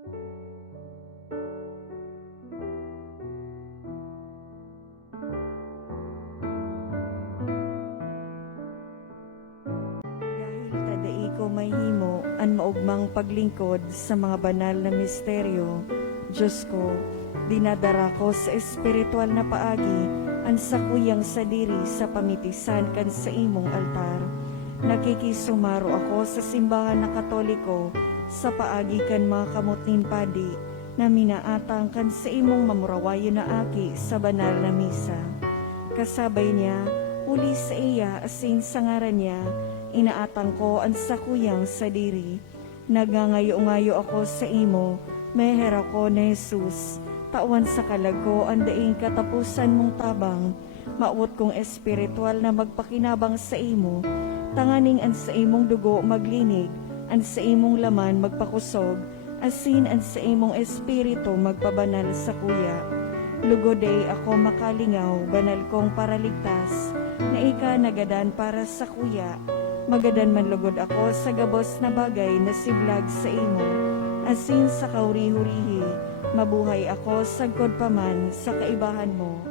Dahil tadai ko mahimo an maugmang paglingkod sa mga banal na misteryo, Diyos ko, dinadara ko sa espiritual na paagi ang sakuyang sadiri sa pamitisan kan sa imong altar. Nakikisumaro ako sa simbahan na Katoliko sa paagi kan mga kamutnin padi na minaatang kan sa imong mamurawayo na aki sa banal na misa. Kasabay niya, uli sa iya asin sa ngaran niya, inaatang ko ang sakuyang sadiri. Nagangayo-ngayo ako sa imo, meher ako na Jesus, tawan sa kalago ang daing katapusan mong tabang, maawot kong espiritual na magpakinabang sa imo, tanganing an sa imong dugo maglinig, an sa imong laman magpakusog, asin an sa imong espiritu magpabanal sa kuya. Lugoday ako makalingaw, banal kong paraligtas, na ika nagadan para sa kuya. Magadan man lugod ako sa gabos na bagay na siblag sa imo, asin sa kauri-hurihi, mabuhay ako sagkod paman sa kaibahan mo.